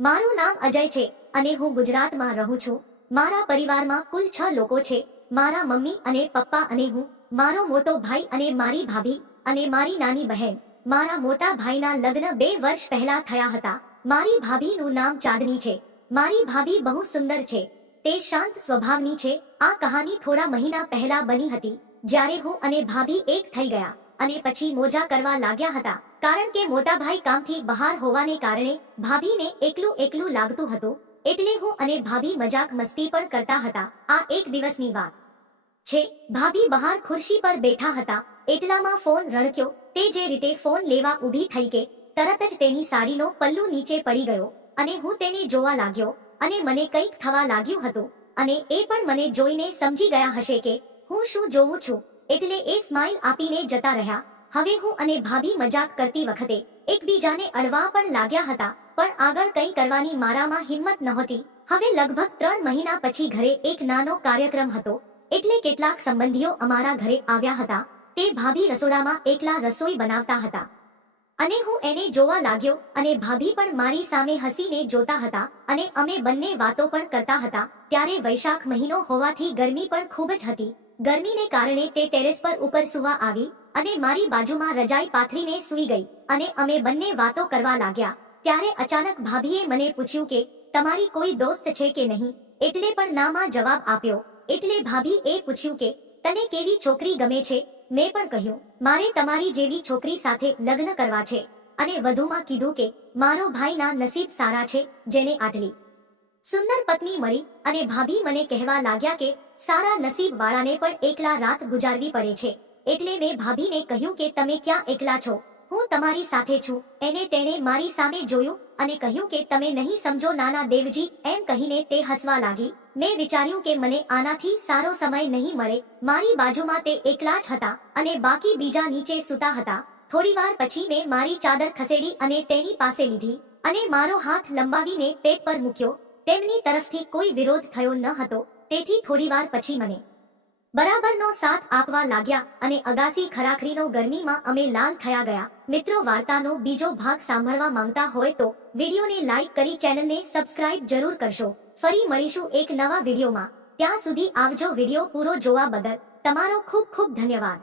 મારું નામ અજય છે અને હું ગુજરાતમાં રહું છું. મારા પરિવારમાં કુલ છ લોકો છે. મારા મમ્મી અને પપ્પા અને હું, મારો મોટો ભાઈ અને મારી ભાભી અને મારી નાની બહેન. મારા મોટા ભાઈના લગ્ન બે વર્ષ પહેલા થયા હતા. મારી ભાભીનું નામ ચાંદની છે. મારી ભાભી બહુ સુંદર છે. તે શાંત સ્વભાવની છે. આ કહાની થોડા મહિના પહેલા બની હતી. જ્યારે હું અને ભાભી એક થઈ ગયા અને પછી મોજા કરવા લાગ્યા હતા. કારણ કે મોટા ભાઈ કામથી બહાર હોવાને કારણે ભાભીને એકલું એકલું લાગતું હતું, એટલે હું અને ભાભી મજાક મસ્તી પણ કરતા હતા, આ એક દિવસની વાત. છે, ભાભી બહાર ખુરશી પર બેઠા હતા, એટલામાં ફોન રણક્યો, તે જે રીતે ફોન લેવા ઊભી થઈ કે, તરત જ તેની સાડીનો પલ્લુ નીચે પડી ગયો, અને હું તેને જોવા લાગ્યો, અને મને કંઈક થવા લાગ્યું હતું, અને એ પણ મને જોઈને સમજી ગયા હશે કે, હું શું જોઉં છું, એટલે એ સ્માઇલ આપીને જતા રહ્યા હવે હું અને ભાભી મજાક કરતી વખતે એકબીજાને અડવા પણ લાગ્યા હતા, પણ આગળ કંઈ કરવાની મારામાં હિંમત નહોતી. હવે લગભગ ત્રણ મહિના પછી ઘરે એક નાનો કાર્યક્રમ હતો, એટલે કેટલાક સંબંધીઓ અમારા ઘરે આવ્યા હતા. તે ભાભી રસોડામાં એકલા રસોઈ બનાવતા હતા. અને હું એને જોવા લાગ્યો અને ભાભી પણ મારી સામે હસીને જોતા હતા અને અમે બંને વાતો પણ કરતા હતા ત્યારે વૈશાખ મહિનો હોવાથી ગરમી પણ ખૂબ જ હતી. ગરમીને કારણે તે ટેરેસ પર ઉપર સુવા આવી અને મારી બાજુમાં રજાઈ પાથરીને સૂઈ ગઈ અને અમે બંને વાતો કરવા લાગ્યા. ત્યારે અચાનક ભાભીએ મને પૂછ્યું કે, તમારી કોઈ દોસ્ત છે કે નહીં? એટલે પણ નામાં જવાબ આપ્યો. એટલે ભાભી એ પૂછ્યું કે, તને કેવી છોકરી ગમે છે? મેં પણ કહ્યું, મારે તમારી જેવી છોકરી સાથે લગ્ન કરવા છે. અને વધુમાં કીધું કે, મારો ભાઈના નસીબ સારા છે, જેને આટલી સુંદર પત્ની મળી અને ભાભી મને કહેવા લાગ્યા કે, સારા નસીબ વાળાને પણ એકલા રાત ગુજારવી પડે છે. એટલે મેં ભાભીને કહ્યું કે, તમે ક્યાં એકલા છો? હું તમારી સાથે છું. એને તેણે મારી સામે જોયું અને કહ્યું કે, તમે નહીં સમજો નાના દેવજી, એમ કહીને તે હસવા લાગી. મેં વિચાર્યું કે મને આનાથી સારો સમય નહીં મળે. મારી બાજુમાં તે એકલા જ હતા અને બાકી બીજા નીચે સૂતા હતા. થોડીવાર પછી મેં મારી ચાદર ખસેડી અને તેની પાસે લીધી અને મારો હાથ લંબાવીને પેટ પર મૂક્યો. તેમની તરફથી કોઈ વિરોધ થયો ન હતો. તેથી થોડીવાર પછી મને બરાબરનો સાથ આપવા લાગ્યા અને અગાસી ખરાખરીનો ગરમીમાં અમે લાલ થયા ગયા. મિત્રો, વાર્તાનો બીજો ભાગ સાંભળવા માંગતા હોય તો વિડીયોને લાઈક કરી ચેનલને સબસ્ક્રાઇબ જરૂર કરશો. ફરી મળીશું એક નવા વિડીયોમાં. ત્યાં સુધી આવજો વીડિયો પૂરો જોવા બદલ. તમારો ખૂબ ખૂબ ધન્યવાદ.